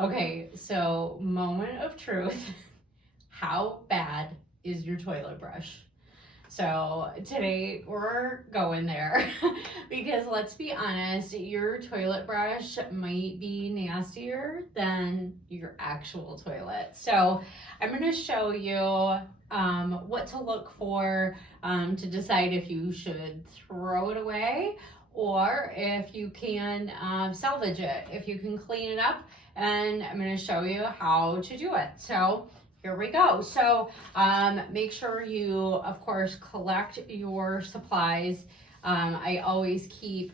Okay, so moment of truth. How bad is your toilet brush? So today we're going there because let's be honest, your toilet brush might be nastier than your actual toilet. So I'm going to show you what to look for to decide if you should throw it away or if you can salvage it, if you can clean it up, and I'm going to show you how to do it. So here we go. So make sure you, of course, collect your supplies. I always keep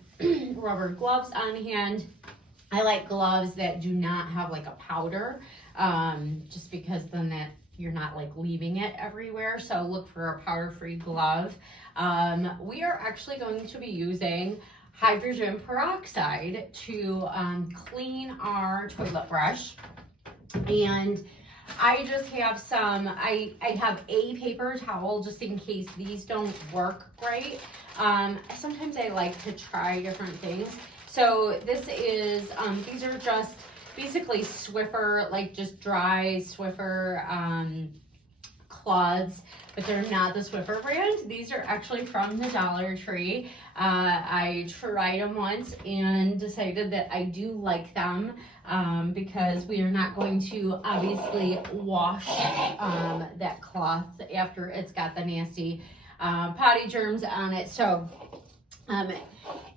rubber gloves on hand. I like gloves that do not have like a powder, just because then that you're not like leaving it everywhere. So look for a powder-free glove. We are actually going to be using hydrogen peroxide to clean our toilet brush. And I just have some, I have a paper towel just in case these don't work great. Sometimes I like to try different things. So this is, these are just basically Swiffer, like just dry Swiffer cloths, but they're not the Swiffer brand. These are actually from the Dollar Tree. I tried them once and decided that I do like them because we are not going to obviously wash that cloth after it's got the nasty potty germs on it. So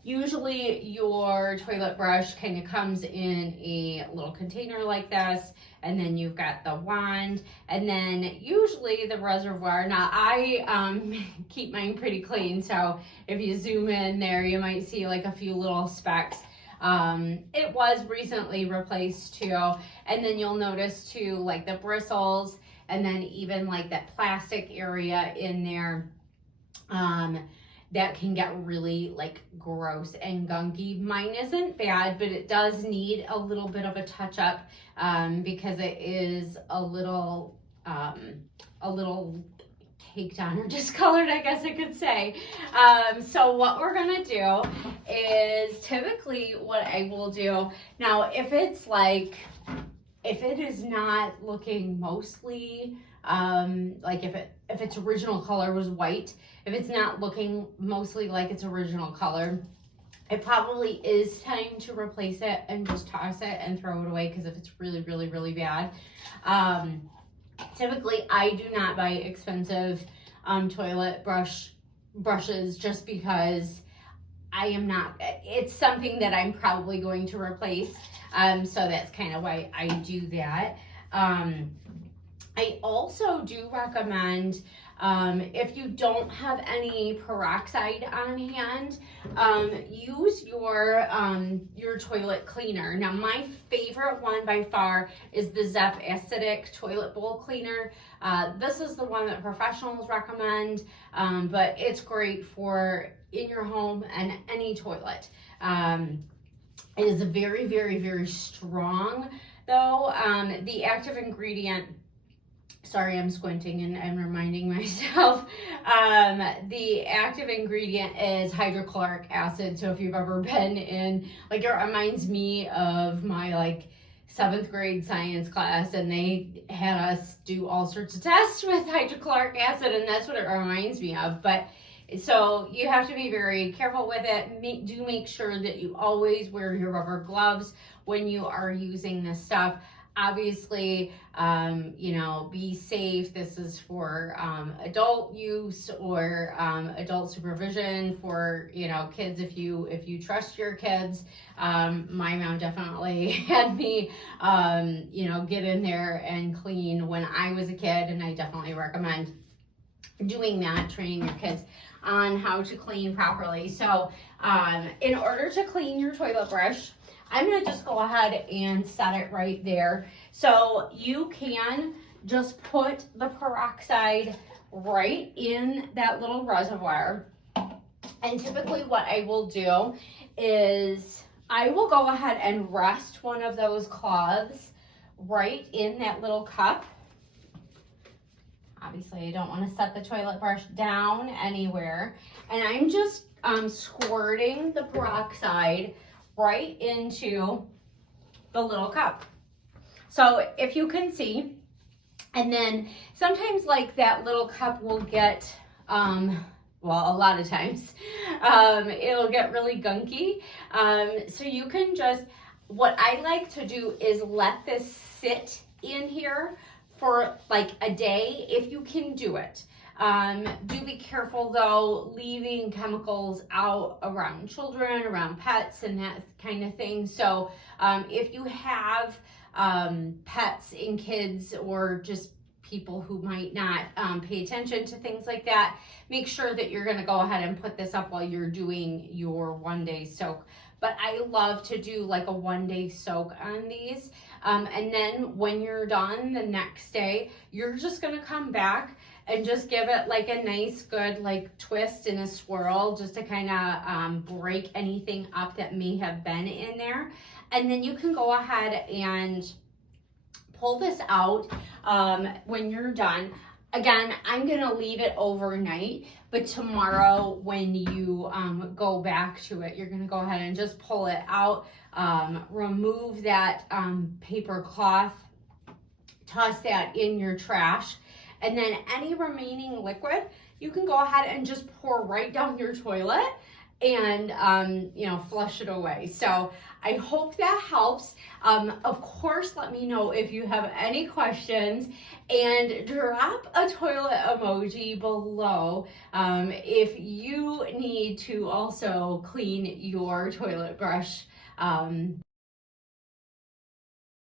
usually your toilet brush kind of comes in a little container like this, and then you've got the wand, and then usually the reservoir. Now I keep mine pretty clean, so if you zoom in there, you might see like a few little specks. It was recently replaced too, and then you'll notice too like the bristles, and then even like that plastic area in there. That can get really like gross and gunky. Mine isn't bad, but it does need a little bit of a touch up because it is a little caked on or discolored, I guess I could say. So what we're gonna do is typically what I will do now, if it is not looking mostly like if its original color was white, if it's not looking mostly like its original color, it probably is time to replace it and just toss it and throw it away, because if it's really, really, really bad. Typically, I do not buy expensive toilet brushes just because it's something that I'm probably going to replace. So that's kind of why I do that. I also do recommend, if you don't have any peroxide on hand, use your toilet cleaner. Now, my favorite one by far is the Zep Acidic Toilet Bowl Cleaner. This is the one that professionals recommend, but it's great for in your home and any toilet. It is very, very, very strong, though. The active ingredient, sorry, I'm squinting and I'm reminding myself. The active ingredient is hydrochloric acid. So if you've ever been in, like, it reminds me of my like 7th grade science class, and they had us do all sorts of tests with hydrochloric acid, and that's what it reminds me of. But so you have to be very careful with it. Do make sure that you always wear your rubber gloves when you are using this stuff. Obviously, be safe. This is for adult use or adult supervision for, kids if you trust your kids. My mom definitely had me, get in there and clean when I was a kid, and I definitely recommend doing that, training your kids on how to clean properly. So in order to clean your toilet brush, I'm going to just go ahead and set it right there. So you can just put the peroxide right in that little reservoir. And typically what I will do is I will go ahead and rest one of those cloths right in that little cup. Obviously, I don't want to set the toilet brush down anywhere. And I'm just squirting the peroxide right into the little cup. So if you can see, and then sometimes like that little cup will get, well, a lot of times, it'll get really gunky. So you can just, what I like to do is let this sit in here for like a day if you can do it. Do be careful though, leaving chemicals out around children, around pets, and that kind of thing. So if you have pets and kids, or just people who might not pay attention to things like that, make sure that you're going to go ahead and put this up while you're doing your 1 day soak. But I love to do like a 1 day soak on these. And then when you're done the next day, you're just going to come back and just give it like a nice good like twist and a swirl, just to kind of break anything up that may have been in there. And then you can go ahead and pull this out when you're done. Again, I'm gonna leave it overnight, but tomorrow when you go back to it, you're gonna go ahead and just pull it out, remove that paper cloth, toss that in your trash, and then any remaining liquid, you can go ahead and just pour right down your toilet and flush it away. So I hope that helps. Of course, let me know if you have any questions, and drop a toilet emoji below if you need to also clean your toilet brush.